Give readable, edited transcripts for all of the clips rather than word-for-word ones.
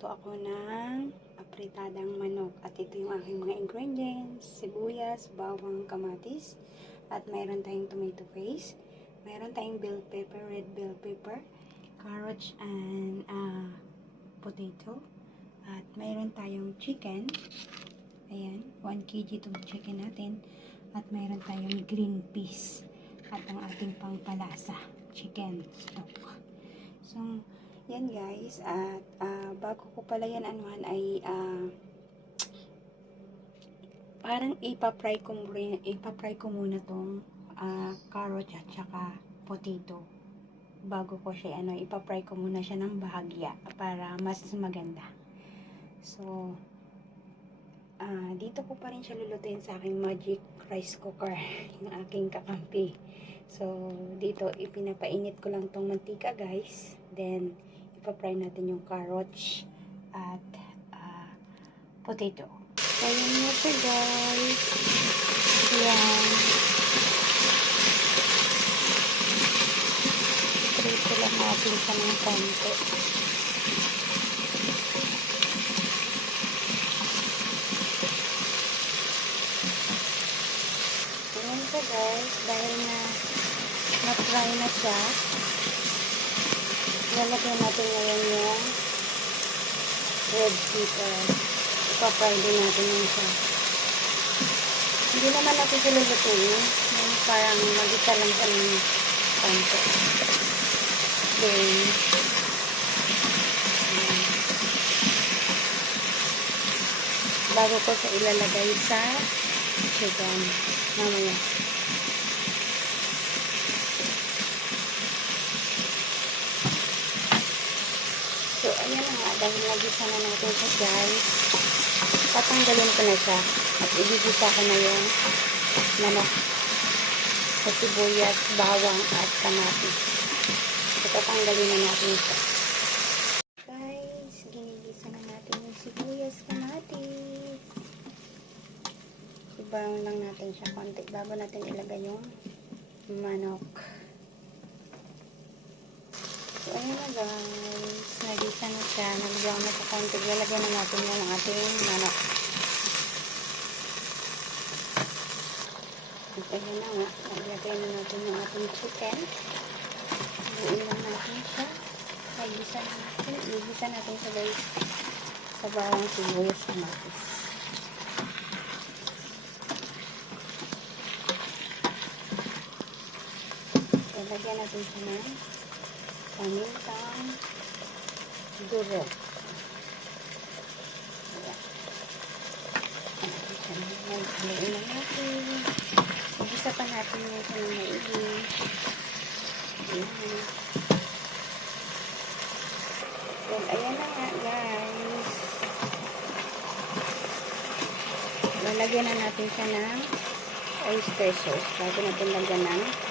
magluluto ako ng apritadang manok. At ito yung aking mga ingredients: sibuyas, bawang, kamatis, at mayroon tayong tomato paste, mayroon tayong bell pepper, red bell pepper, carrots, and potato. At mayroon tayong chicken. Ayan, 1 kg itong chicken natin. At mayroon tayong green peas. At ang ating pangpalasa, chicken stock. So, yan guys. At bago ko pala yan anuhan ay parang ipapry ko muna tong carrot at saka potato. Bago ko siya ipapry ko muna siya ng bahagya para mas maganda. So, dito ko pa rin siya lulutuin sa aking magic rice cooker, yung aking kakampi. So, dito ipinapainit ko lang tong mantika guys. Then, ipapry natin yung carrots at potato. So, yun na siya guys. Yan. Ito lang natin sa mga konti. Ayan siya guys. Dahil na-fry na siya, lalagyan natin ngayon yung red pepper. Ipapry din natin yung siya. Hindi naman natin siya lulutuin. Yung parang mag-isa lang siya ng konti. Then, bago ko siya ilalagay sa chicken. Mamaya. So, ayan na nga. Dahil nagisa na natin siya guys, tatanggalin ko na siya. At igigisa ko na yung manok sa sibuyas, bawang, at kamatis. So, tatanggalin na natin siya. Guys, ginigisa na natin yung sibuyas, kamatis. Ibang lang natin siya konti bago natin ilagay yung manok. So, ayun na guys. Nagisa na siya. Nalagyan ko na sa konti. Lalagyan na natin yung ating manok. At ayun na nga. Nalagyan na natin yung ating chicken. Buuin lang natin siya. Nagisa na natin. Nagisa natin siya guys. Sa bawang sibuyas kamatis. Lagyan natin siya ng pamintang durog. Haluin na natin. Igisa pa natin yung siya ng maigi. Then, ayan na nga guys. Lalagyan na natin siya ng oyster sauce bago natin lagyan ng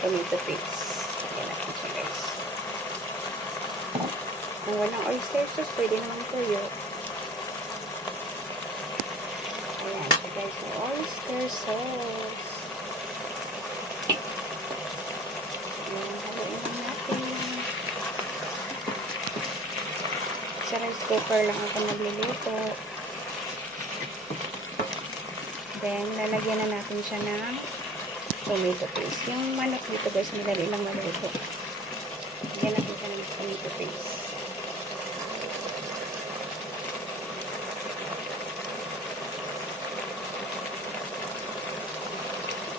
tomato paste. Lagyan natin siya guys. Kung walang oyster sauce, pwede naman toyo. Ayan siya guys, may oyster sauce. Ayan, haluin lang natin. Sa rice cooker lang ako nagluluto. Then, lalagyan na natin siya ng tomato paste. Yung manok dito guys, madali lang maluto. Lagyan natin siya ng tomato paste.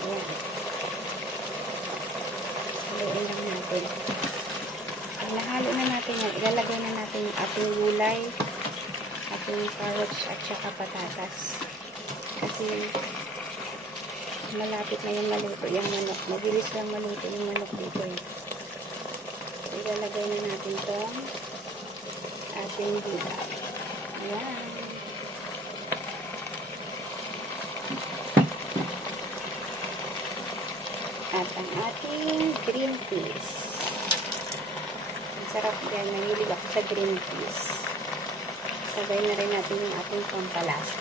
Ayan. Haluin lang natin. Pag nahalo na natin yan, ilalagay na natin yung ating gulay, ating carrots at saka patatas. Kasi malapit na yung maluto yung manok. Mabilis lang maluto yung manok dito eh. So, ilalagay na natin itong ating gulay. Ayan. At ang ating green peas. Ang sarap yan. Nahilig ako sa green peas. Sabay na rin natin yung ating pampalasa.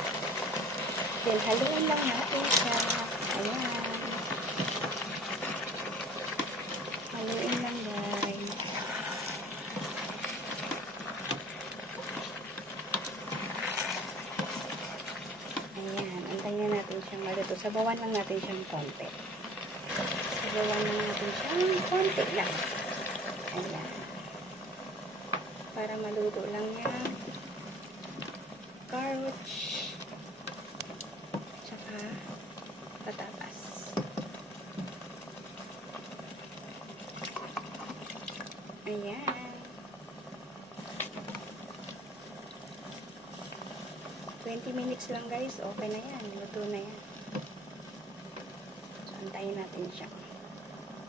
Then, haluin lang natin siya. Ayan. Haluin lang guys. sabawan lang natin siyang konti. Sabawan lang natin siyang konti lang. Ayan. Para maluto lang yung carrots. Tsaka patatas. Ayan. 20 minutes lang guys, okay na yan. Luto na yan. So, antayin natin siya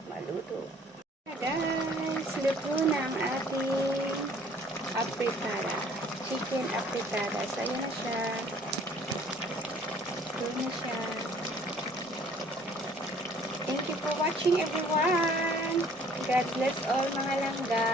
maluto. Guys, luto na ang ating afritada. Chicken afritada. So, ayan na siya. Luto na siya. Thank you for watching everyone. God bless all mga langga.